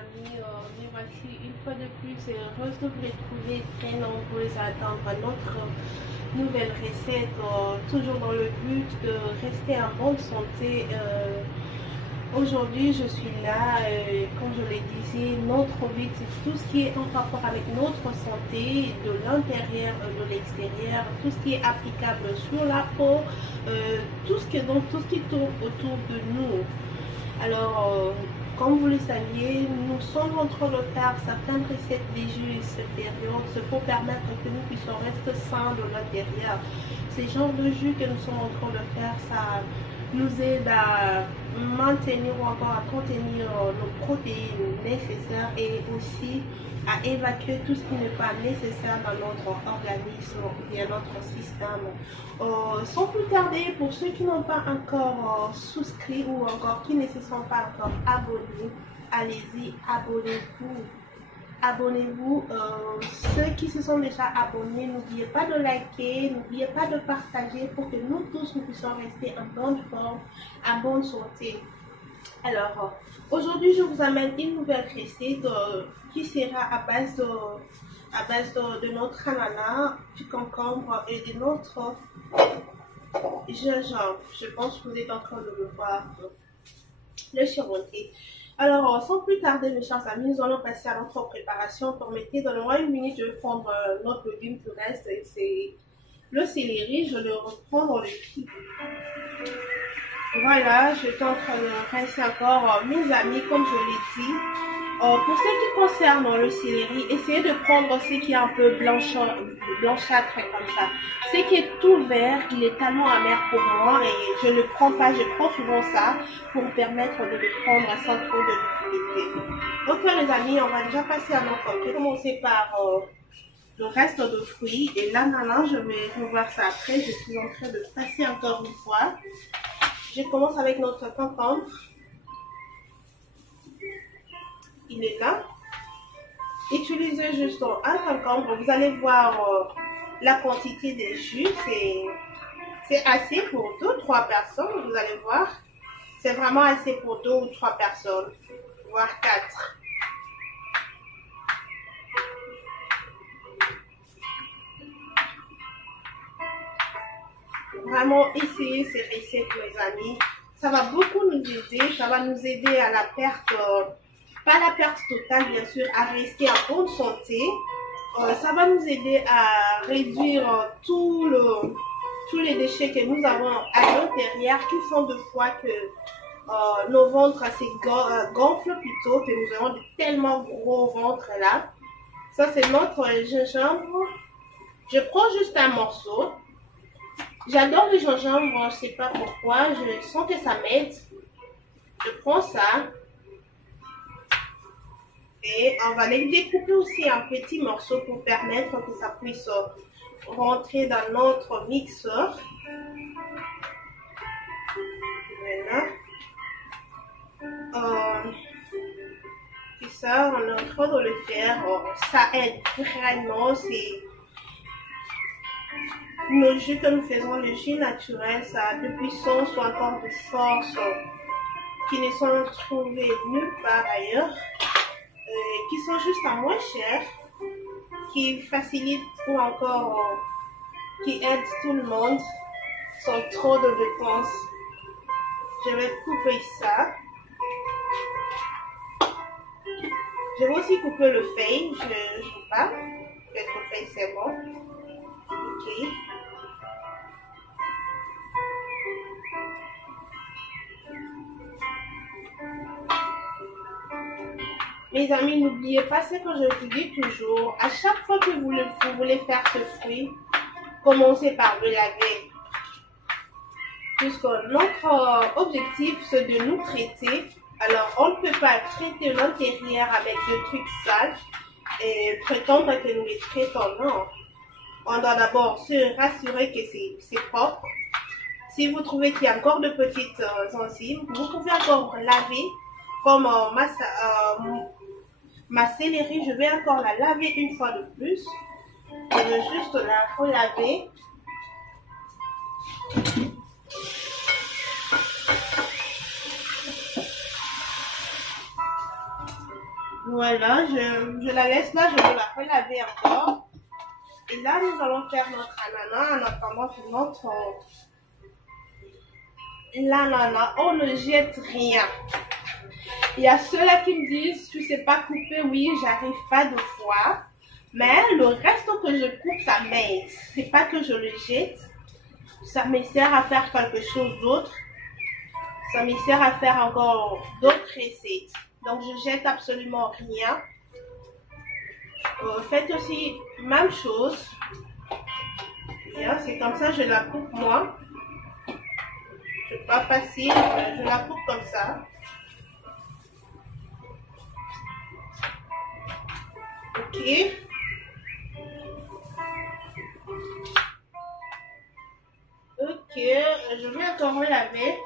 amis, me voici une fois de plus heureuse de vous retrouver, très nombreuses à attendre notre nouvelle recette, toujours dans le but de rester en bonne santé. Aujourd'hui je suis là, comme je le disais, notre but c'est tout ce qui est en rapport avec notre santé, de l'intérieur, de l'extérieur, tout ce qui est applicable sur la peau, tout ce qui tourne autour de nous. Alors, comme vous le saviez, nous sommes en train de faire certaines recettes des jus cette période, ce pour permettre que nous puissions rester sains de l'intérieur. Ces genres de jus que nous sommes en train de faire, ça nous aide à maintenir ou encore à contenir nos protéines nécessaires et aussi à évacuer tout ce qui n'est pas nécessaire dans notre organisme ou bien notre système. Sans plus tarder, pour ceux qui n'ont pas encore souscrit ou encore qui ne se sont pas encore abonnés, allez-y, abonnez-vous. Abonnez-vous. Ceux qui se sont déjà abonnés, n'oubliez pas de liker, n'oubliez pas de partager pour que nous tous nous puissions rester en bonne forme, en bonne santé. Alors, aujourd'hui, je vous amène une nouvelle recette qui sera à base de notre ananas, du concombre et de notre gingembre. Je pense que vous êtes en train de le voir, le surmonter. Alors, sans plus tarder, mes chers amis, nous allons passer à notre préparation. Permettez, donnez-moi une minute, je vais prendre notre légume qui reste, c'est le céleri. Je le reprends dans le pied. Voilà, je suis en train de rincer encore mes amis, comme je l'ai dit. Pour ce qui concerne le céleri, essayez de prendre ce qui est un peu blanchâtre comme ça. Ce qui est tout vert, il est tellement amer pour moi et je ne le prends pas, je prends souvent ça pour me permettre de le prendre sans trop de difficulté. Donc les amis, on va déjà passer à notre... Je vais commencer par le reste de fruits et l'ananas, je vais revoir ça après. Je suis en train de passer encore une fois. Je commence avec notre concombre. Il est là. Utilisez juste un concombre. Vous allez voir la quantité des jus. C'est assez pour 2-3 personnes. Vous allez voir. C'est vraiment assez pour 2 ou 3 personnes. Voire 4. Vraiment essayez ces recettes, mes amis. Ça va beaucoup nous aider. Ça va nous aider à la perte... pas la perte totale, bien sûr, à rester en bonne santé. Ça va nous aider à réduire tous les déchets que nous avons à l'intérieur qui font de fois que nos ventres gonflent plutôt, que nous avons de tellement gros ventres là. Ça, c'est notre gingembre. Je prends juste un morceau. J'adore le gingembre, je ne sais pas pourquoi. Je sens que ça m'aide. Je prends ça. Et on va les découper aussi en petits morceaux pour permettre que ça puisse rentrer dans notre mixeur. Voilà. Et ça, on est en train de le faire. Ça aide vraiment. C'est nos jus que nous faisons, le jus naturel, ça a de puissance ou encore de force qui ne sont trouvées nulle part ailleurs. Qui sont juste à moins cher, qui facilitent ou encore qui aident tout le monde sans trop de dépenses. Je vais couper ça. Je vais aussi couper le feuille, je ne joue pas. Le feuille c'est bon. Ok. Mes amis, n'oubliez pas ce que je vous dis toujours. À chaque fois que vous voulez faire ce fruit, commencez par le laver. Puisque notre objectif, c'est de nous traiter. Alors, on ne peut pas traiter l'intérieur avec des trucs sales et prétendre que nous les traitons. Non. On doit d'abord se rassurer que c'est propre. Si vous trouvez qu'il y a encore de petites enzymes, vous pouvez encore laver comme ma céleri, je vais encore la laver une fois de plus. Je vais juste la relaver. Voilà, je la laisse là, je vais la relaver encore. Et là, nous allons faire notre ananas en attendant que l'ananas, on ne jette rien. Il y a ceux-là qui me disent, tu sais pas couper, oui, j'arrive pas de fois. Mais le reste que je coupe, ça m'aide. C'est pas que je le jette. Ça me sert à faire quelque chose d'autre. Ça me sert à faire encore d'autres recettes. Donc, je jette absolument rien. Faites aussi même chose. C'est comme ça, je la coupe moi. C'est pas facile, je la coupe comme ça. Ok. Ok, je vais encore relaver.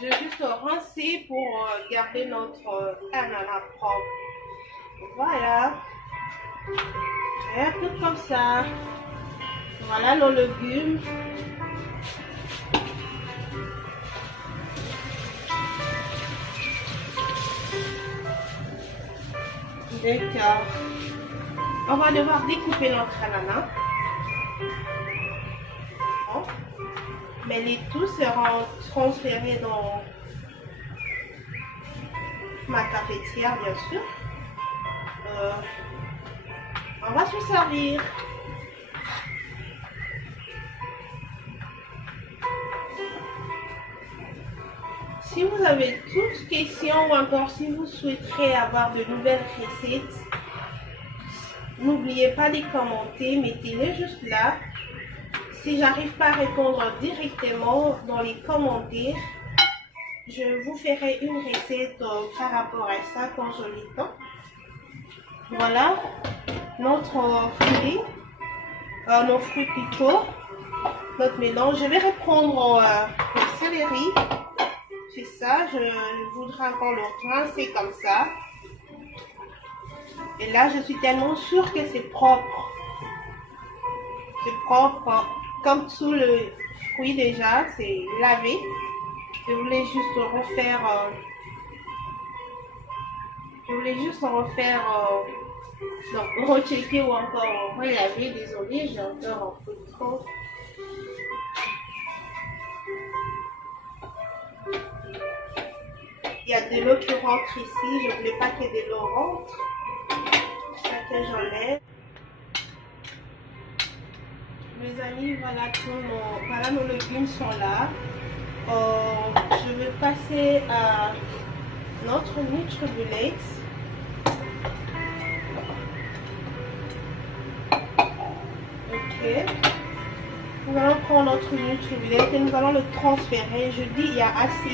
Je vais juste rincer pour garder notre ananas propre. Voilà. Et tout comme ça. Voilà nos légumes. D'accord. On va devoir découper notre ananas. Bon. Mais les tout seront transférés dans ma cafetière, bien sûr. On va se servir. Si vous avez toutes questions ou encore si vous souhaiterez avoir de nouvelles recettes, n'oubliez pas de les commenter, mettez-les juste là. Si j'arrive pas à répondre directement dans les commentaires, je vous ferai une recette par rapport à ça quand je l'ai temps. Voilà notre fruit, nos fruits plutôt, notre mélange. Je vais reprendre le céleri. C'est ça, je voudrais encore le rincer comme ça. Et là, je suis tellement sûre que c'est propre. C'est propre, comme tout le fruit déjà, c'est lavé. Je voulais juste refaire, donc rechecker ou encore relaver. Désolée, j'ai encore un peu trop. Il y a de l'eau qui rentre ici. Je ne voulais pas que de l'eau rentre. C'est ça que j'enlève. Mes amis, voilà nos légumes sont là. Je vais passer à notre NutriBullet. Ok. Nous allons prendre notre NutriBullet et nous allons le transférer. Je dis, il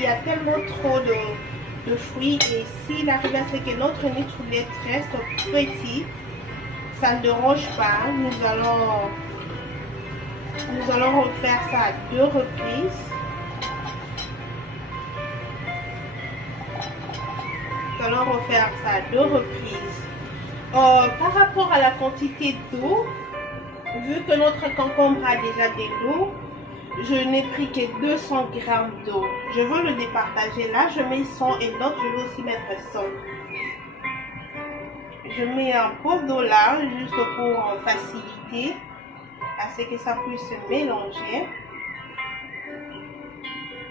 y a tellement trop de fruits et s'il arrive à ce que notre NutriBullet reste petit, ça ne dérange pas. Nous allons refaire ça à 2 reprises. Nous allons refaire ça à 2 reprises. Par rapport à la quantité d'eau, vu que notre concombre a déjà de l'eau, je n'ai pris que 200 g d'eau. Je veux le départager. Là, je mets 100 et l'autre, je vais aussi mettre 100. Je mets un pot d'eau là, juste pour faciliter, à ce que ça puisse se mélanger.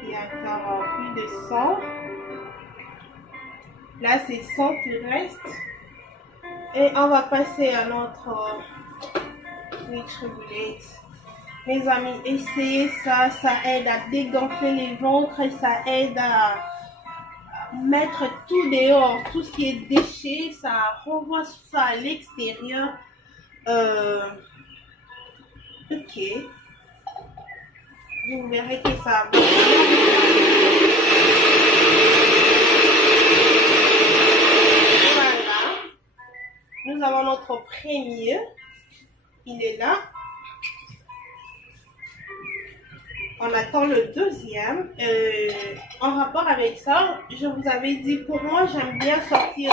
Il y a encore plus de 100. Là, c'est 100 qui reste. Et on va passer à notre NutriBullet. Mes amis, essayez ça. Ça aide à dégonfler les ventres et ça aide à mettre tout dehors. Tout ce qui est déchets, ça renvoie ça à l'extérieur. Ok. Vous verrez que ça va. Nous avons notre premier, il est là. On attend le deuxième. En rapport avec ça, je vous avais dit, pour moi, j'aime bien sortir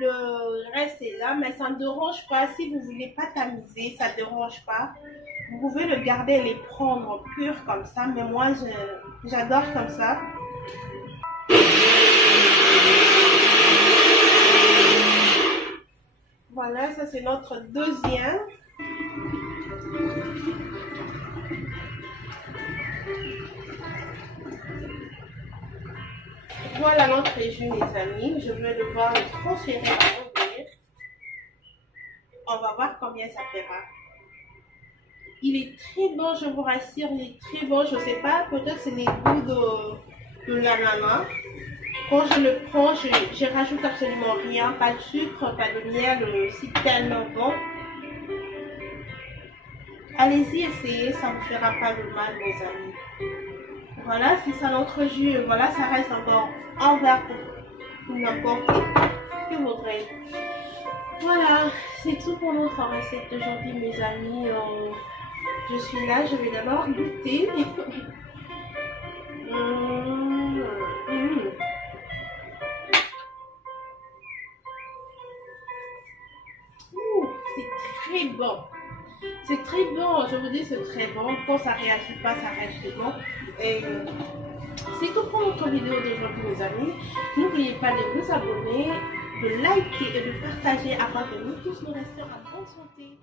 Le reste est là, mais ça ne dérange pas. Si vous ne voulez pas tamiser, ça ne dérange pas. Vous pouvez le garder et les prendre purs comme ça, mais moi j'adore comme ça. Voilà, ça c'est notre deuxième. Voilà notre jus, mes amis. Je vais devoir le transférer à l'ouvrir. On va voir combien ça fera. Il est très bon, je vous rassure, il est très bon. Je ne sais pas, peut-être c'est les goûts de l'ananas. Quand je le prends, je rajoute absolument rien, pas de sucre, pas de miel, c'est tellement bon. Allez-y, essayez, ça ne vous fera pas de mal, mes amis. Voilà, c'est ça notre jus. Voilà, ça reste encore en verre pour n'importe qui voudrait. Voilà, c'est tout pour notre recette d'aujourd'hui, mes amis. Je suis là, je vais d'abord goûter. C'est très bon. C'est très bon, je vous dis, c'est très bon. Quand ça réagit pas, ça reste bon. Et c'est tout pour notre vidéo d'aujourd'hui, mes amis. N'oubliez pas de vous abonner, de liker et de partager afin que nous tous nous restions en bonne santé.